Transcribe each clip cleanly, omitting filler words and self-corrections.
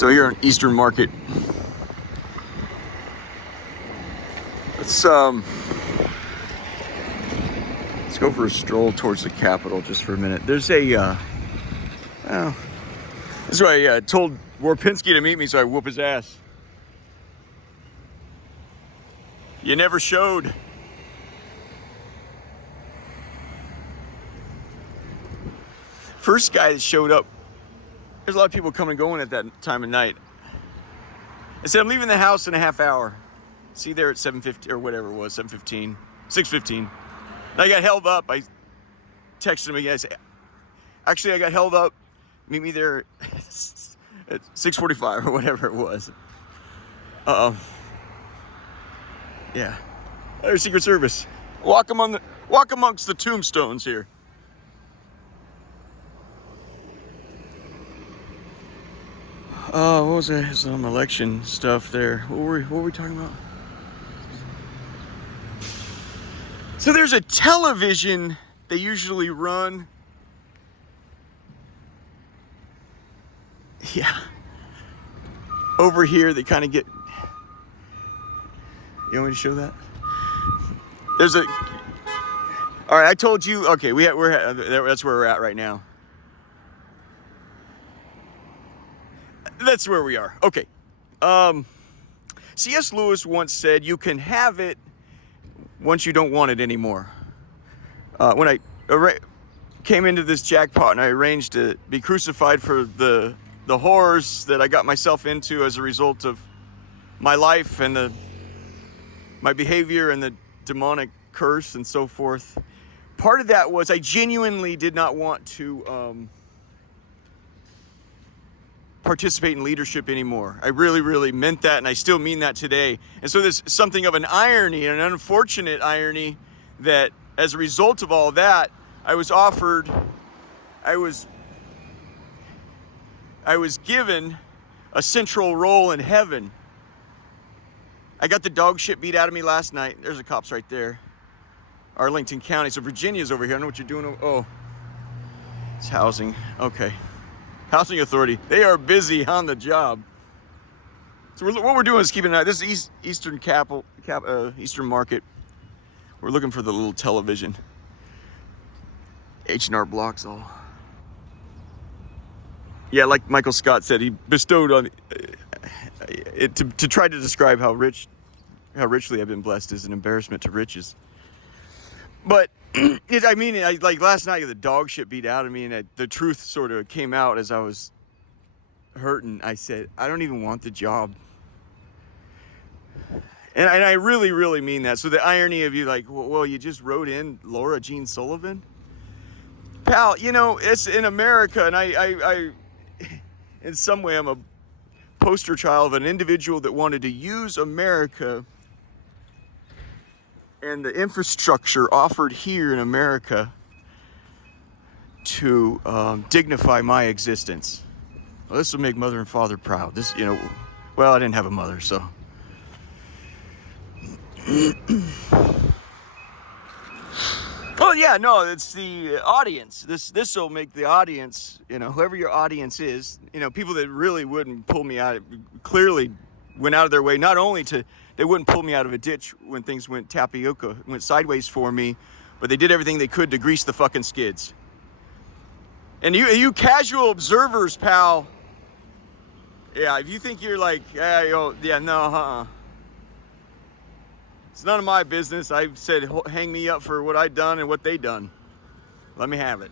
So here on Eastern Market, let's go for a stroll towards the Capitol just for a minute. There's a this is why I told Warpinski to meet me so I whoop his ass. You never showed. First guy that showed up, there's a lot of people coming and going at that time of night. I said, I'm leaving the house in a half hour. See you there at 7:50 or whatever it was, 7:15, 6:15. And I got held up. I texted him again. I said, actually, I got held up. Meet me there at 6:45 or whatever it was. Yeah. There's Secret Service. Walk amongst the tombstones here. What was that? Some election stuff there. What were we talking about? So there's a television they usually run. Yeah. Over here, they kind of get. You want me to show that? There's a. All right, I told you. Okay, that's where we're at right now. That's where we are. Okay. C.S. Lewis once said, you can have it once you don't want it anymore. When I came into this jackpot and I arranged to be crucified for the horrors that I got myself into as a result of my life and my behavior and the demonic curse and so forth, part of that was I genuinely did not want to participate in leadership anymore. I really, really meant that, and I still mean that today. And so there's something of an irony, an unfortunate irony, that as a result of all that, I was given a central role in heaven. I got the dog shit beat out of me last night. There's the cops right there. Arlington County. So Virginia's over here. I don't know what you're doing. Oh, it's housing. Okay. Housing Authority. They are busy on the job. So what we're doing is keeping an eye. This is Eastern Market. We're looking for the little television. H&R Block's all. Yeah, like Michael Scott said, he bestowed on it to try to describe how richly I've been blessed is an embarrassment to riches. But like last night, the dog shit beat out of me, and the truth sort of came out as I was hurting. I said, I don't even want the job. And I really, really mean that. So the irony of you like, well, you just wrote in Laura Jean Sullivan? Pal, it's in America, and I in some way, I'm a poster child of an individual that wanted to use America and the infrastructure offered here in America to dignify my existence. Well, this will make mother and father proud. Well, I didn't have a mother, so. Well, yeah, no, it's the audience. This will make the audience, whoever your audience is, people that really wouldn't pull me out, clearly went out of their way, not only they wouldn't pull me out of a ditch when things went sideways for me, but they did everything they could to grease the fucking skids. And you casual observers, pal, yeah, if you think you're like, it's none of my business. I've said, hang me up for what I done and what they done. Let me have it.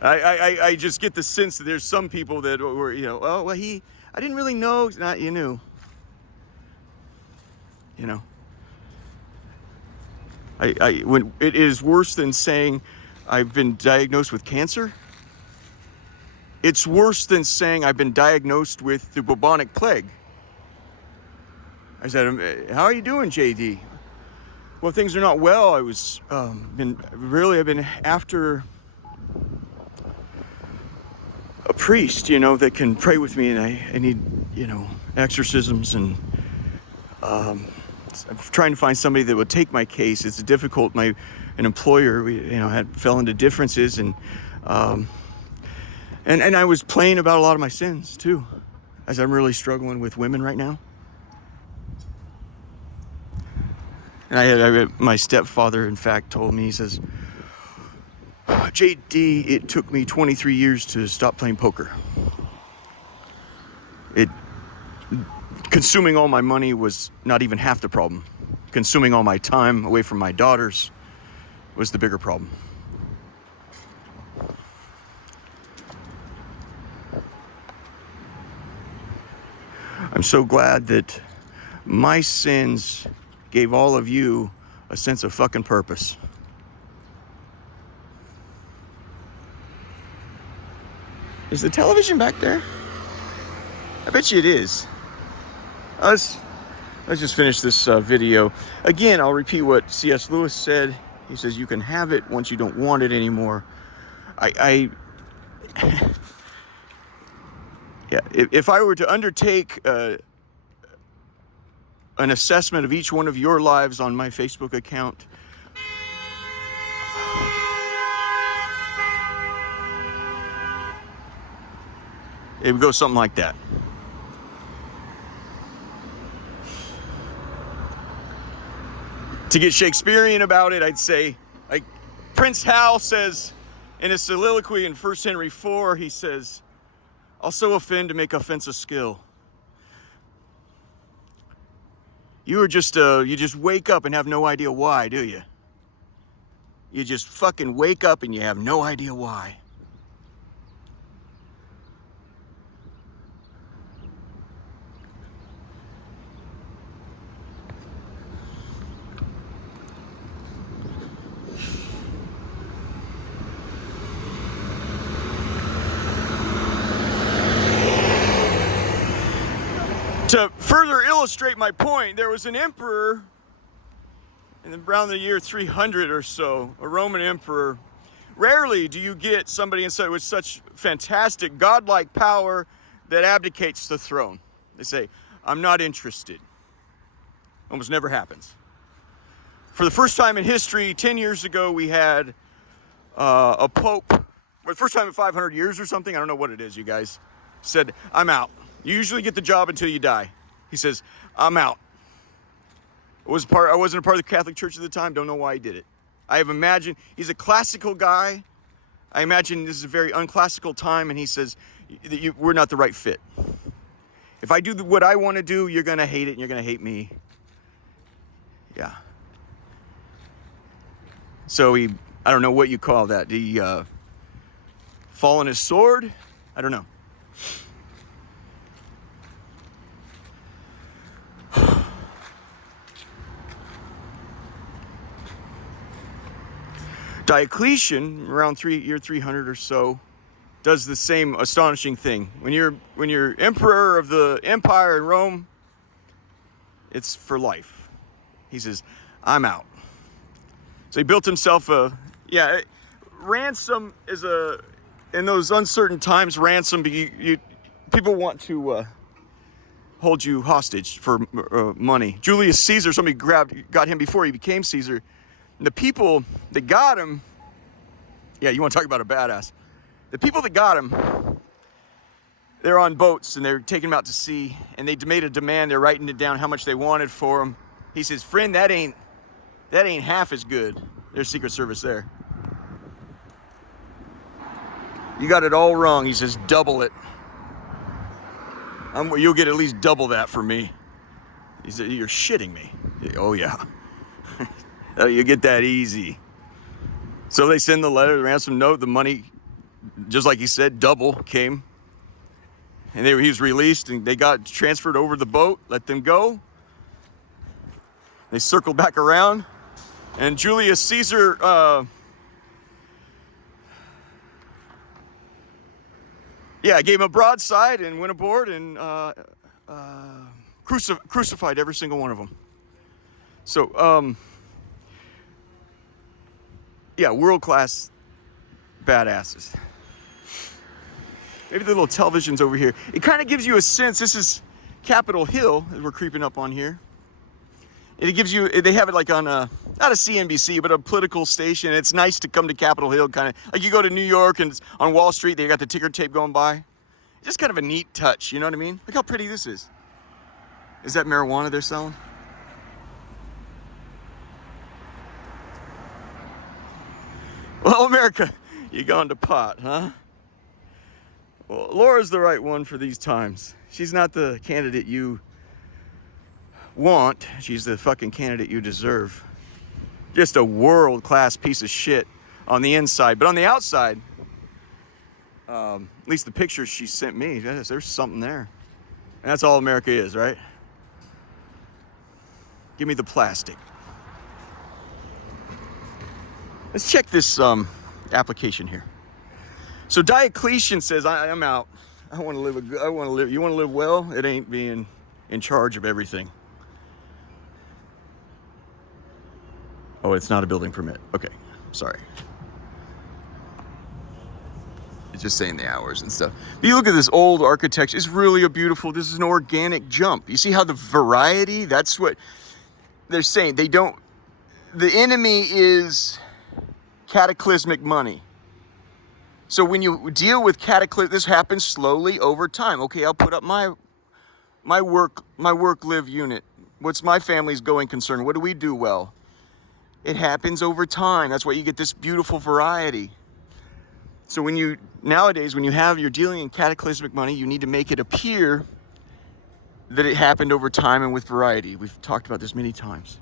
I just get the sense that there's some people that were, I didn't really know. Not you knew. When it is worse than saying I've been diagnosed with cancer. It's worse than saying I've been diagnosed with the bubonic plague. I said, how are you doing, JD? Well, things are not well. I've been after a priest, that can pray with me, and I need, exorcisms, and I'm trying to find somebody that would take my case. It's difficult. An employer, fell into differences, and And I was playing about a lot of my sins too, as I'm really struggling with women right now. And I had my stepfather, in fact, told me, he says, JD, it took me 23 years to stop playing poker. Consuming all my money was not even half the problem. Consuming all my time away from my daughters was the bigger problem. I'm so glad that my sins gave all of you a sense of fucking purpose. Is the television back there? I bet you it is. Let's just finish this video. Again, I'll repeat what C.S. Lewis said. He says, you can have it once you don't want it anymore. Yeah, if I were to undertake an assessment of each one of your lives on my Facebook account, it would go something like that. To get Shakespearean about it, I'd say, like Prince Hal says in his soliloquy in 1 Henry 4, he says, I'll so offend to make offense a skill. You just wake up and have no idea why, do you? You just fucking wake up and you have no idea why. To further illustrate my point, there was an emperor around the year 300 or so, a Roman emperor. Rarely do you get somebody with such fantastic godlike power that abdicates the throne. They say, I'm not interested. Almost never happens. For the first time in history, 10 years ago, we had a pope, for the first time in 500 years or something, I don't know what it is, you guys, said, I'm out. You usually get the job until you die. He says, I'm out. I wasn't a part of the Catholic Church at the time. Don't know why he did it. I have imagined, he's a classical guy. I imagine this is a very unclassical time, and he says, we're not the right fit. If I do what I want to do, you're going to hate it, and you're going to hate me. Yeah. So I don't know what you call that. Did he fall on his sword? I don't know. Diocletian, around year 300 or so, does the same astonishing thing. When you're emperor of the empire in Rome, it's for life. He says, I'm out. So he built himself ransom is in those uncertain times, ransom, people want to hold you hostage for money. Julius Caesar, somebody got him before he became Caesar. And the people that got him, yeah, you want to talk about a badass. The people that got him, they're on boats and they're taking him out to sea, and they made a demand. They're writing it down how much they wanted for him. He says, friend, that ain't half as good. There's Secret Service there. You got it all wrong. He says, double it. You'll get at least double that for me. He said, you're shitting me. Oh yeah. You get that easy. So they send the letter, the ransom note, the money, just like he said, double came. And he was released, and they got transferred over the boat, let them go. They circled back around, and Julius Caesar gave him a broadside and went aboard and crucified every single one of them. So, world-class badasses. Maybe the little television's over here. It kind of gives you a sense. This is Capitol Hill as we're creeping up on here. It gives you, they have it like on not a CNBC, but a political station. It's nice to come to Capitol Hill, kind of like you go to New York and it's on Wall Street, they got the ticker tape going by. Just kind of a neat touch, you know what I mean? Look how pretty this is. Is that marijuana they're selling? Well, America, you gone to pot, huh? Well, Laura's the right one for these times. She's not the candidate you want. She's the fucking candidate you deserve. Just a world-class piece of shit on the inside. But on the outside, at least the pictures she sent me, yes, there's something there. And that's all America is, right? Give me the plastic. Let's check this application here. So Diocletian says, I'm out. I want to live. You want to live well? It ain't being in charge of everything. Oh, it's not a building permit. Okay, sorry. It's just saying the hours and stuff. But you look at this old architecture. It's really a beautiful. This is an organic jump. You see how the variety? That's what they're saying. They don't. The enemy is cataclysmic money. So when you deal with cataclysm, this happens slowly over time. Okay, I'll put up my work live unit. What's my family's going concern? What do we do well? It happens over time. That's why you get this beautiful variety. So nowadays when you're dealing in cataclysmic money, you need to make it appear that it happened over time and with variety. We've talked about this many times.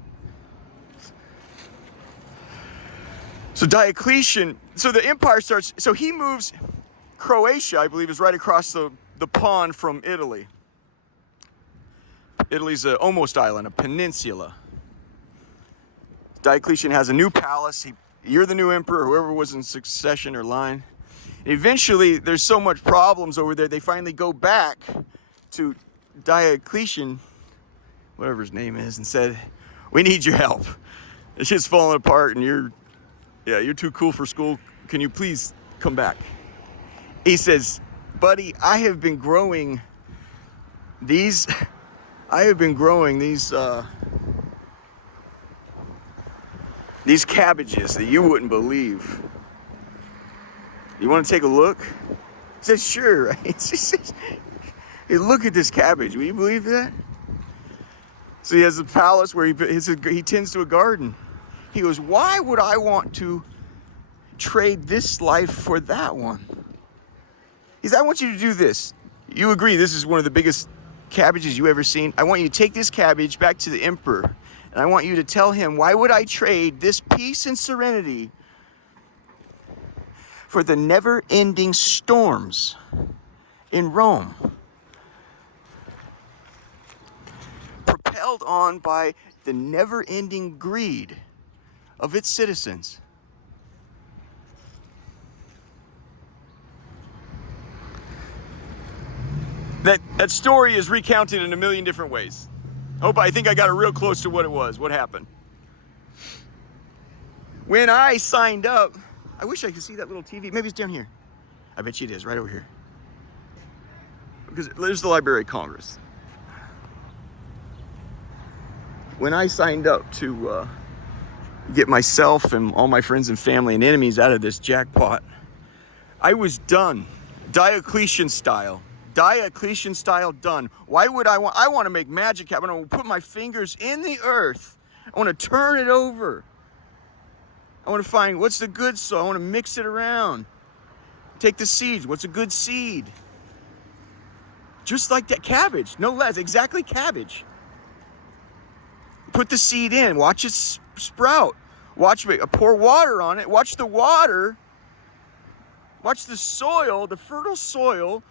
So Diocletian, so the empire starts, so he moves, Croatia, I believe, is right across the pond from Italy. Italy's an almost island, a peninsula. Diocletian has a new palace. You're the new emperor, whoever was in succession or line. And eventually, there's so much problems over there, they finally go back to Diocletian, whatever his name is, and said, we need your help. This shit's falling apart and you're too cool for school. Can you please come back? He says, buddy, I have been growing these cabbages that you wouldn't believe. You want to take a look? He says, sure. Hey, look at this cabbage. Will you believe that? So he has a palace where he tends to a garden. He goes, why would I want to trade this life for that one? He said, I want you to do this. You agree this is one of the biggest cabbages you ever seen? I want you to take this cabbage back to the emperor. And I want you to tell him, why would I trade this peace and serenity for the never-ending storms in Rome? Propelled on by the never-ending greed of its citizens. That story is recounted in a million different ways. I think I got it real close to what it was, what happened. When I signed up, I wish I could see that little TV. Maybe it's down here. I bet you it is, right over here. Because there's the Library of Congress. When I signed up to get myself and all my friends and family and enemies out of this jackpot, I was done. Diocletian style. Diocletian style done. Why would I want to make magic happen. I want to put my fingers in the earth. I want to turn it over. I want to find what's the good soil. I want to mix it around. Take the seeds. What's a good seed? Just like that cabbage. No less. Exactly cabbage. Put the seed in. Watch it sprout. Watch it. Pour water on it. Watch the water. Watch the soil, the fertile soil,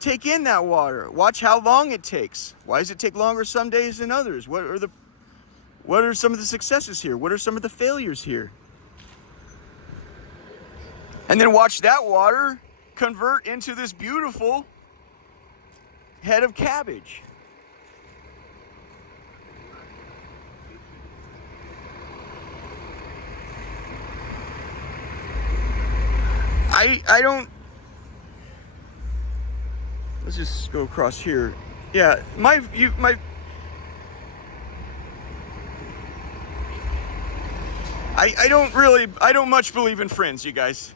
take in that water. Watch how long it takes. Why does it take longer some days than others? What are some of the successes here? What are some of the failures here? And then watch that water convert into this beautiful head of cabbage. I don't. Let's just go across here. Yeah, I don't much believe in friends, you guys.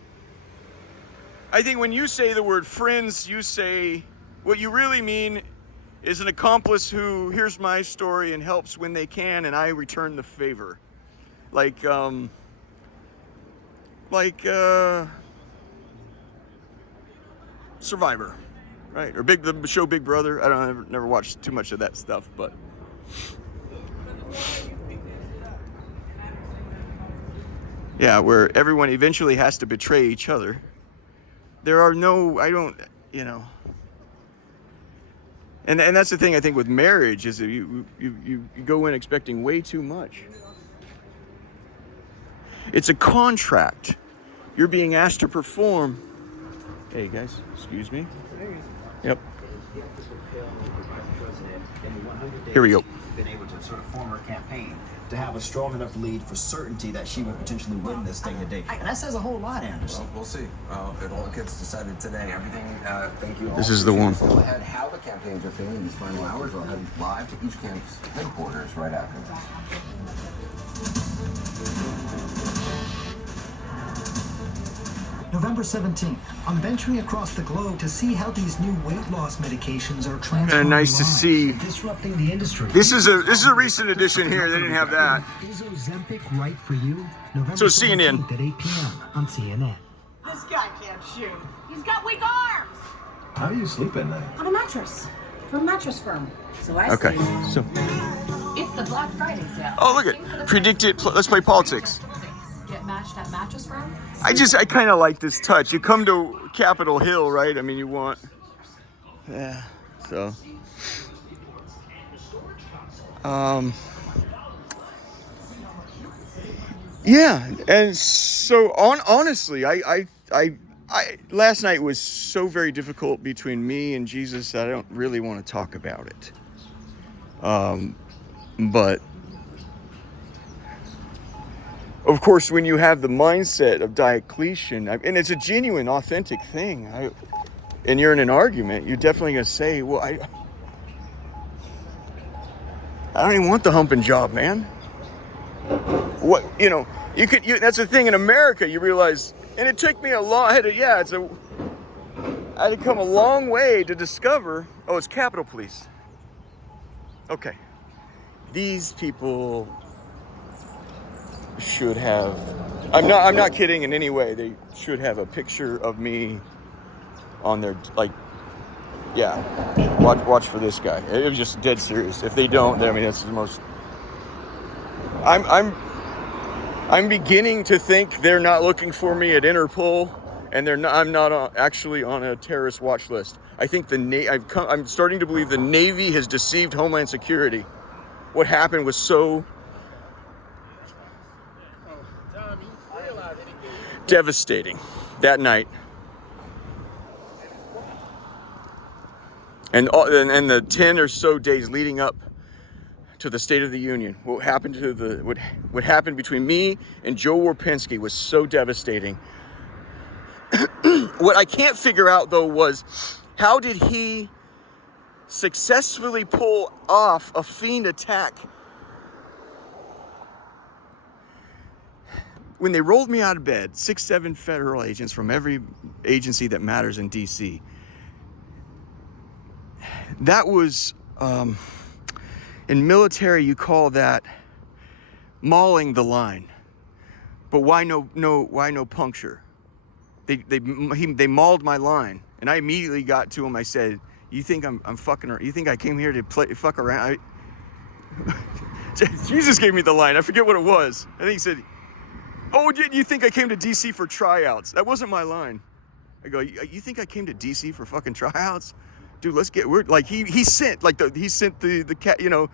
I think when you say the word friends, you say what you really mean is an accomplice who hears my story and helps when they can, and I return the favor. Like Survivor, right? Or the show Big Brother. I don't know, never watched too much of that stuff, but yeah, where everyone eventually has to betray each other. There are no, I don't, you know. And that's the thing I think with marriage is that you go in expecting way too much. It's a contract. You're being asked to perform. Hey guys, excuse me. Yep. Here we go. Been able to sort of form her campaign to have a strong enough lead for certainty that she would potentially win this thing today. And that says a whole lot, Anderson. Well, we'll see. It all gets decided today. Everything, thank you all. This is the one. We'll ahead how the campaigns are feeling in these final hours. I'll head live to each camp's headquarters right after this. November 17th, I'm venturing across the globe to see how these new weight loss medications are transforming And nice to lives, see. disrupting the industry. This is a recent edition here. They didn't have that. Is Ozempic right for you? November So CNN. 17th at 8 p.m. on CNN. This guy can't shoot. He's got weak arms. How do you sleep at night? On a mattress. From a mattress firm. So I Okay, say, so It's the Black Friday sale. oh look at predict it. Let's play politics. Get matched at Mattress Firm. I kind of like this touch. You come to Capitol Hill, right? I mean, you want, yeah. So, yeah. And so honestly, I last night was so very difficult between me and Jesus that I don't really want to talk about it. But of course, when you have the mindset of Diocletian, and it's a genuine, authentic thing, and you're in an argument, you're definitely going to say, well, I don't even want the humping job, man. What, you know, that's the thing in America, you realize, and it took me I had to come a long way to discover, oh, it's Capitol Police. Okay. These people should have, I'm not kidding in any way, they should have a picture of me on their, like, yeah, watch for this guy. It was just dead serious. If they don't, then I mean, that's the most, I'm beginning to think they're not looking for me at Interpol, and I'm not actually on a terrorist watch list. I think I'm starting to believe the Navy has deceived Homeland Security. What happened was so devastating that night, and the 10 or so days leading up to the State of the Union. What happened what happened between me and Joe Warpinski was so devastating. What I can't figure out though was, how did he successfully pull off a fiend attack when they rolled me out of bed, 6-7 federal agents from every agency that matters in DC. That was, in military, you call that mauling the line. But why no puncture? They mauled my line, and I immediately got to him. I said, "You think I'm fucking around? You think I came here to fuck around?" Jesus gave me the line. I forget what it was. I think he said, "Oh, you think I came to DC for tryouts?" That wasn't my line. I go, "You think I came to DC for fucking tryouts? Dude, we're like, he sent the cat, you know,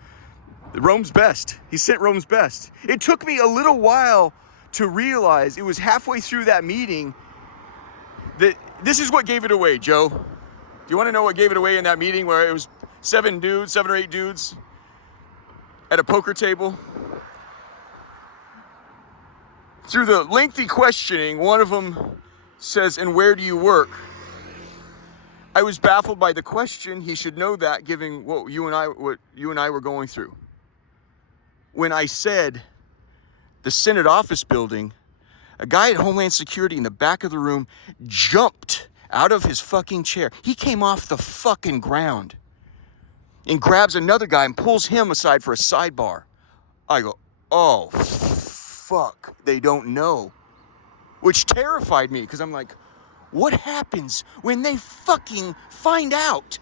Rome's best. He sent Rome's best." It took me a little while to realize, it was halfway through that meeting, that this is what gave it away, Joe. Do you want to know what gave it away in that meeting where it was 7 or 8 dudes at a poker table? Through the lengthy questioning, one of them says, "And where do you work?" I was baffled by the question. He should know that, given what you and I were going through. When I said, the Senate office building, a guy at Homeland Security in the back of the room jumped out of his fucking chair. He came off the fucking ground and grabs another guy and pulls him aside for a sidebar. I go, oh, fuck, they don't know. Which terrified me, because I'm like, what happens when they fucking find out